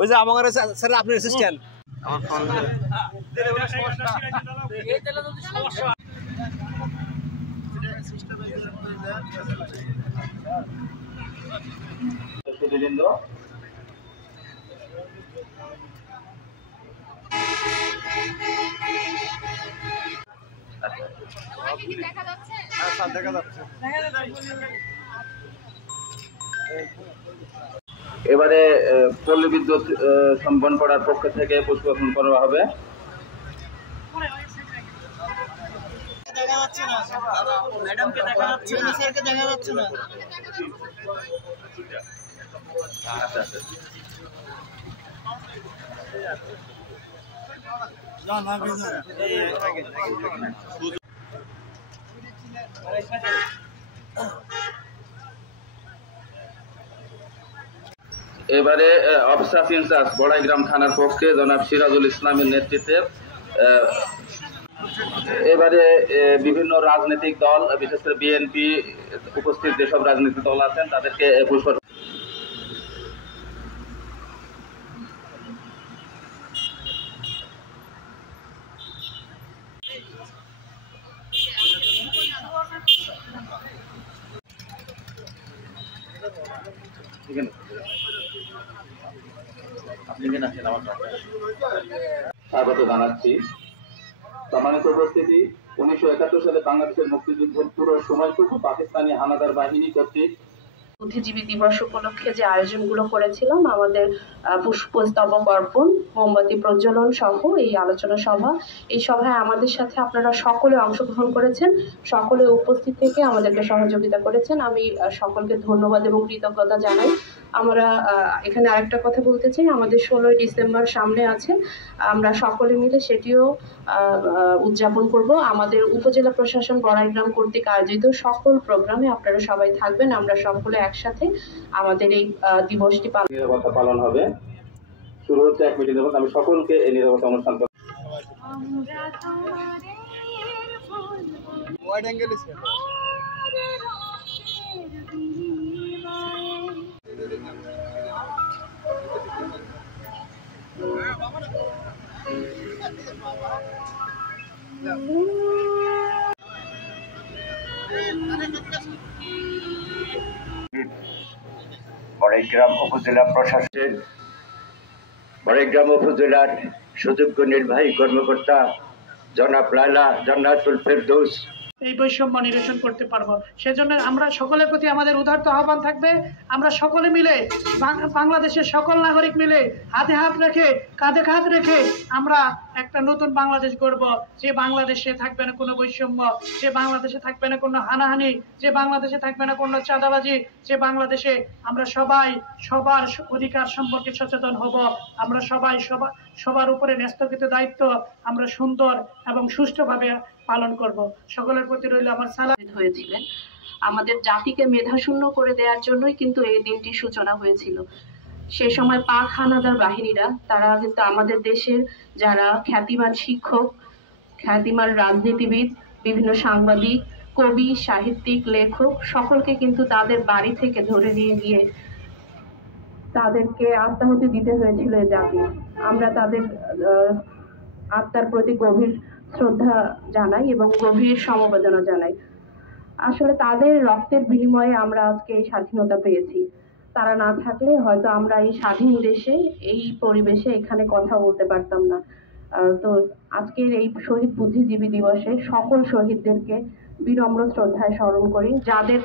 ওই যে আমার স্যার আপনি অ্যাসিস্ট্যান্ট এবারে পল্লী বিদ্যুৎ বনপাড়ার পক্ষ থেকে পুষ্পার্পণ করা হবে। এবারে অফিসার ইনচার্জ বড়াইগ্রাম থানার পক্ষে জনাব সিরাজুল ইসলামের নেতৃত্বে এবারে বিভিন্ন রাজনৈতিক দল বিশেষ করে বিএনপি উপস্থিত যেসব রাজনৈতিক দল আছেন তাদেরকে পুষ্প স্বাগত জানাচ্ছি। সম্মানিত উপস্থিতি, 1971 সালে বাংলাদেশের মুক্তিযুদ্ধের পুরো সময়টুকু পাকিস্তানি হানাদার বাহিনী কর্তৃক বুদ্ধিজীবী দিবস উপলক্ষে যে আয়োজনগুলো করেছিলাম, আমাদের পুষ্পস্তবক অর্পণ, মোমবাতি প্রজ্বলন সহ এই আলোচনা সভা, এই সভায় আমাদের সাথে আপনারা সকলে অংশগ্রহণ করেছেন, সকলে উপস্থিত থেকে আমাদেরকে সহযোগিতা করেছেন। আমি সকলকে ধন্যবাদ এবং কৃতজ্ঞতা জানাই। আমরা এখানে আরেকটা কথা বলতে চাই, আমাদের 16ই ডিসেম্বর সামনে আছে, আমরা সকলে মিলে সেটিও উদযাপন করব। আমাদের উপজেলা প্রশাসন বড়াইগ্রাম কর্তৃক আয়োজিত সকল প্রোগ্রামে আপনারা সবাই থাকবেন, আমরা সকলে একসাথে আমাদের এই দিবসটি নিরাপত্তা পালন হবে। শুরু হচ্ছে 1 মিনিটের মধ্যে। আমি সকলকে এই নিরাপত্তা অনুষ্ঠান বড়াইগ্রাম উপজেলা প্রশাসনের বড়াইগ্রাম উপজেলার সুযোগ্য নির্বাহী কর্মকর্তা জনাব লায়লা জান্নাতুল ফেরদৌস এই বৈষম্য নিরসন করতে পারবো। সেজন্য আমরা সকলের প্রতি আমাদের উদারত আহ্বান থাকবে, আমরা সকলে মিলে বাংলাদেশের সকল নাগরিক মিলে হাতে হাত রেখে কাঁধে কাঁধ রেখে আমরা একটা নতুন বাংলাদেশ গড়ব, যে বাংলাদেশে থাকবে না কোনো বৈষম্য, যে বাংলাদেশে থাকবে না কোনো হানাহানি, যে বাংলাদেশে থাকবে না কোনো চাঁদাবাজি, যে বাংলাদেশে আমরা সবাই সবার অধিকার সম্পর্কে সচেতন হব, আমরা সবাই সবার উপরে ন্যস্তকৃত দায়িত্ব আমরা সুন্দর এবং সুষ্ঠুভাবে পালন করব। সকলের প্রতি রইল আমার সালাম। হয়েছিলেন আমাদের জাতিকে মেধাশূন্য করে দেওয়ার জন্যই কিন্তু এই দিনটির সূচনা হয়েছিল। সে সময় পাক হানাদার বাহিনীরা তারা কিন্তু আমাদের দেশের যারা খ্যাতিমান শিক্ষক, খ্যাতিমান রাজনীতিবিদ, বিভিন্ন সাংবাদিক, কবি, সাহিত্যিক, লেখক সকলকে কিন্তু তাদের বাড়ি থেকে ধরে নিয়ে গিয়ে তাদেরকে আত্মাহুতি দিতে হয়েছিল এই জাতি। আমরা তাদের আত্মার প্রতি গভীর শ্রদ্ধা জানাই এবং গভীর সমবেদনা জানাই। আসলে তাদের রক্তের বিনিময়ে আমরা আজকে এই স্বাধীনতা পেয়েছি। তারা না থাকলে হয়তো আমরা এই স্বাধীন দেশে এই পরিবেশে এখানে কথা বলতে পারতাম না। তো আজকের এই শহীদ বুদ্ধিজীবী দিবসে সকল শহীদদেরকে বিনম্র শ্রদ্ধায় স্মরণ করি, যাদের